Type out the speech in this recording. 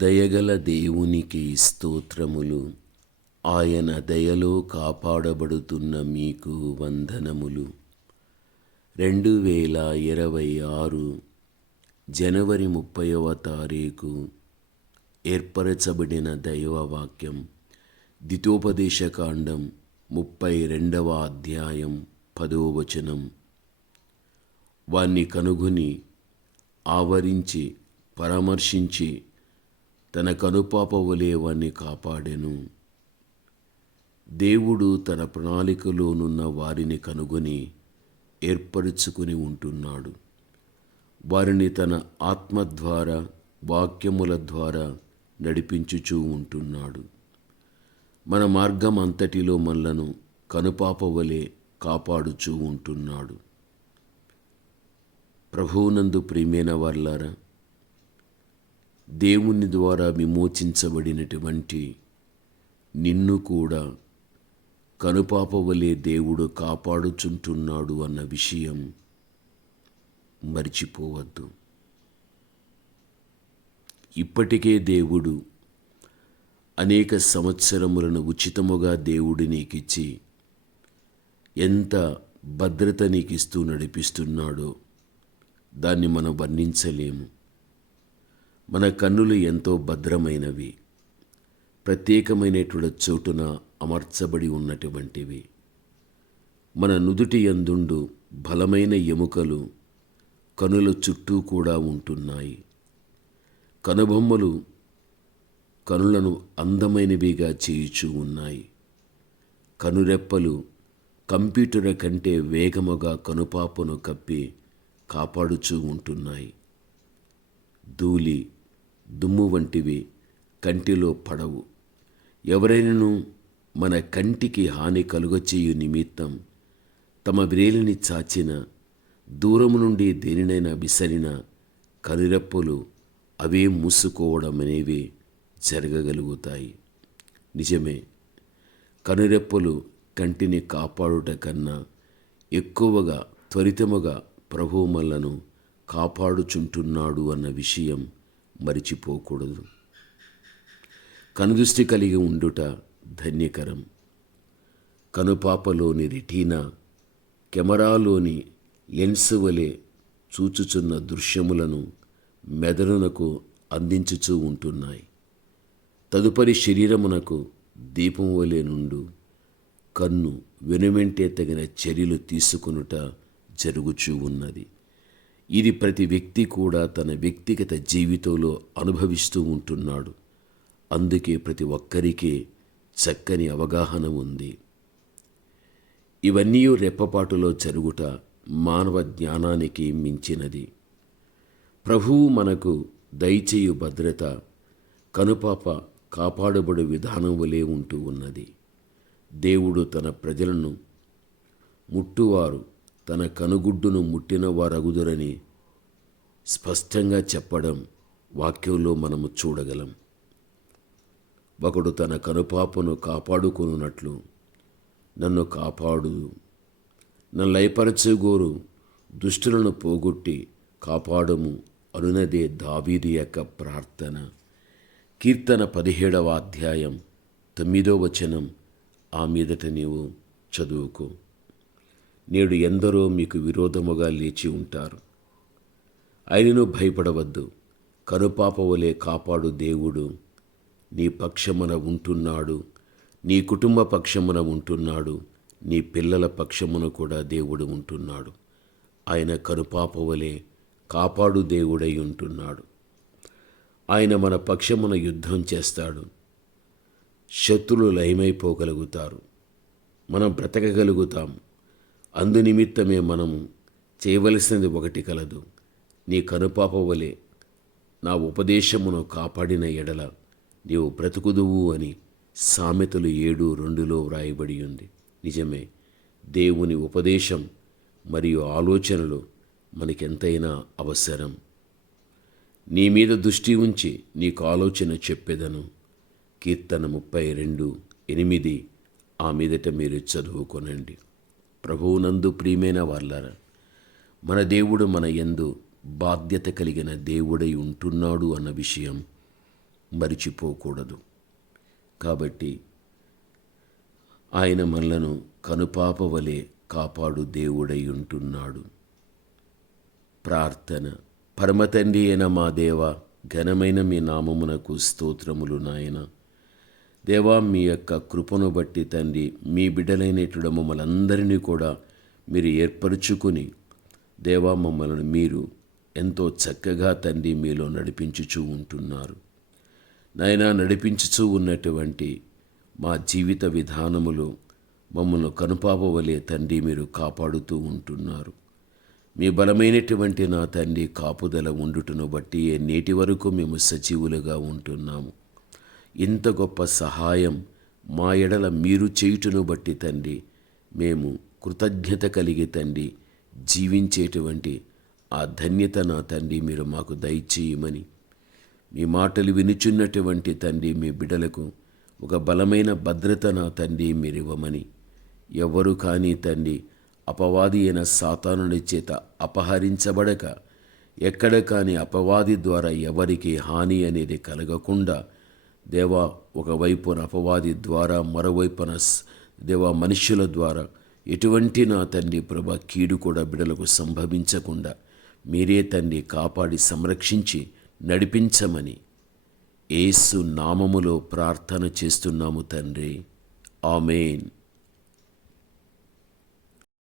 దయగల దేవునికి స్తోత్రములు. ఆయన దయలో కాపాడబడుతున్న మీకు వందనములు. 2026 జనవరి 30వ తారీఖు ఏర్పరచబడిన దైవవాక్యం ద్వితోపదేశకాండం 32వ అధ్యాయం 10వ వచనం. వాణ్ణి కనుగొని ఆవరించి పరామర్శించి తన కనుపాప వలె వాణ్ణి కాపాడెను. దేవుడు తన ప్రణాళికలోనున్న వారిని కనుగొని ఏర్పరచుకుని ఉంటున్నాడు. వారిని తన ఆత్మ ద్వారా వాక్యముల ద్వారా నడిపించుచూ ఉంటున్నాడు. మన మార్గం అంతటిలో మనలను కనుపాప వలె కాపాడుచూ ఉంటున్నాడు. ప్రభువునందు ప్రియమైన వారలారా, దేవుని ద్వారా విమోచించబడినటువంటి నిన్ను కూడా కనుపాప వలె దేవుడు కాపాడుచుంటున్నాడు అన్న విషయం మర్చిపోవద్దు. ఇప్పటికే దేవుడు అనేక సంవత్సరములను ఉచితముగా దేవుడు నీకిచ్చి ఎంత భద్రత నీకిస్తూ నడిపిస్తున్నాడో దాన్ని మనం వర్ణించలేము. మన కన్నులు ఎంతో భద్రమైనవి, ప్రత్యేకమైనటువంటి చోటున అమర్చబడి ఉన్నటువంటివి. మన నుదుటి యందుండు బలమైన ఎముకలు కనుల చుట్టూ కూడా ఉంటున్నాయి. కనుబొమ్మలు కనులను అందమైనవిగా చేయుచూ ఉన్నాయి. కనురెప్పలు కంప్యూటర్ కంటే వేగముగా కనుపాపను కప్పి కాపాడుచూ ఉంటున్నాయి. ధూళి, దుమ్ము వంటివి కంటిలో పడవు. ఎవరైనాను మన కంటికి హాని కలుగచేయు నిమిత్తం తమ వ్రేలిని చాచిన, దూరము నుండి దేనినైనా విసరిన కనురెప్పలు అవే మూసుకోవడం అనేవి జరగగలుగుతాయి. నిజమే, కనురెప్పలు కంటిని కాపాడుట కన్నా ఎక్కువగా త్వరితముగా ప్రభువు మనలను కాపాడుచుంటున్నాడు అన్న విషయం మరిచిపోకూడదు. కనుదృష్టి కలిగి ఉండుట ధన్యకరం. కనుపాపలోని రెటీనా కెమెరాలోని లెన్స్ వలె చూచుచున్న దృశ్యములను మెదడునకు అందించుచూ ఉంటున్నాయి. తదుపరి శరీరమునకు దీపం వలె నుండు కన్ను వెనువెంటే తగిన చర్యలు తీసుకొనుట జరుగుచూ ఉన్నది. ఇది ప్రతి వ్యక్తి కూడా తన వ్యక్తిగత జీవితంలో అనుభవిస్తూ ఉంటున్నాడు. అందుకే ప్రతి ఒక్కరికీ చక్కని అవగాహన ఉంది. ఇవన్నీ రెప్పపాటులో జరుగుట మానవ జ్ఞానానికి మించినది. ప్రభువు మనకు దయచేయు భద్రత కనుపాప కాపాడబడు విధానం వలె ఉంటూ ఉన్నది. దేవుడు తన ప్రజలను ముట్టువారు తన కనుగుడ్డును ముట్టిన వారగుదురని స్పష్టంగా చెప్పడం వాక్యంలో మనము చూడగలం. ఒకడు తన కనుపాపను కాపాడుకొనున్నట్లు నన్ను కాపాడు, నన్ను లయపరచగోరు దుష్టులను పోగొట్టి కాపాడము అనునదే దావీదు యొక్క ప్రార్థన. కీర్తన 17వ అధ్యాయం 9వ వచనం ఆ మీదట నీవు చదువుకో. నేడు ఎందరో మీకు విరోధముగా లేచి ఉంటారు, ఆయనను భయపడవద్దు. కనుపాప వలె కాపాడు దేవుడు నీ పక్షమున ఉంటున్నాడు, నీ కుటుంబ పక్షమున ఉంటున్నాడు, నీ పిల్లల పక్షమున కూడా దేవుడు ఉంటున్నాడు. ఆయన కనుపాప వలె కాపాడు దేవుడై ఉంటున్నాడు. ఆయన మన పక్షమున యుద్ధం చేస్తాడు. శత్రులు లయమైపోగలుగుతారు, మనం బ్రతకగలుగుతాం. అందునిమిత్తమే మనము చేయవలసినది ఒకటి కలదు. నీ కనుపాప వలె నా ఉపదేశమును కాపాడిన ఎడల నీవు బ్రతుకుదువు అని సామెతలు 7:2లో వ్రాయబడి ఉంది. నిజమే, దేవుని ఉపదేశం మరియు ఆలోచనలు మనకెంతైనా అవసరం. నీ మీద దృష్టి ఉంచి నీకు ఆలోచన చెప్పెదను. కీర్తన 32:8 ఆ మీదట మీరు చదువుకొనండి. ప్రభువునందు ప్రియమైన వారలారా, మన దేవుడు మన యందు బాధ్యత కలిగిన దేవుడై ఉంటున్నాడు అన్న విషయం మరిచిపోకూడదు. కాబట్టి ఆయన మనలను కనుపాప వలె కాపాడు దేవుడై ఉంటున్నాడు. ప్రార్థన. పరమతండ్రి అయిన మా దేవ, ఘనమైన మీ నామమునకు స్తోత్రములు నాయన. దేవా, మీ యొక్క కృపను బట్టి తండ్రి, మీ బిడ్డలైనటువంటి మమ్మల్ని అందరినీ కూడా మీరు ఏర్పరచుకుని దేవా, మమ్మల్ని మీరు ఎంతో చక్కగా తండ్రి మీలో నడిపించుచూ ఉంటున్నారు నాయన. నడిపించుచూ ఉన్నటువంటి మా జీవిత విధానములో మమ్మల్ని కనుపాప వలె తండ్రి మీరు కాపాడుతూ ఉంటున్నారు. మీ బలమైనటువంటి నా తండ్రి కాపుదల ఉండుటను బట్టి నేటి వరకు మేము సజీవులుగా ఉంటున్నాము. ఇంత గొప్ప సహాయం మా ఎడల మీరు చేయుటను బట్టి తండ్రి మేము కృతజ్ఞత కలిగి తండ్రి జీవించేటువంటి ఆ ధన్యత నా తండ్రి మీరు మాకు దయచేయమని, మీ మాటలు వినుచున్నటువంటి తండ్రి మీ బిడ్డలకు ఒక బలమైన భద్రత నా తండ్రి మీరు ఇవ్వమని, ఎవ్వరు కానీ తండ్రి అపవాది అయిన సాతానుని చేత అపహరించబడక, ఎక్కడ కానీ అపవాది ద్వారా ఎవరికి హాని అనేది కలగకుండా దేవా, ఒకవైపున అపవాది ద్వారా, మరోవైపున దేవా మనుష్యుల ద్వారా ఎటువంటి నా తండ్రి ప్రభా కీడు కూడా బిడలకు సంభవించకుండా మీరే తండ్రి కాపాడి సంరక్షించి నడిపించమని యేసు నామములో ప్రార్థన చేస్తున్నాము తండ్రి. ఆమేన్.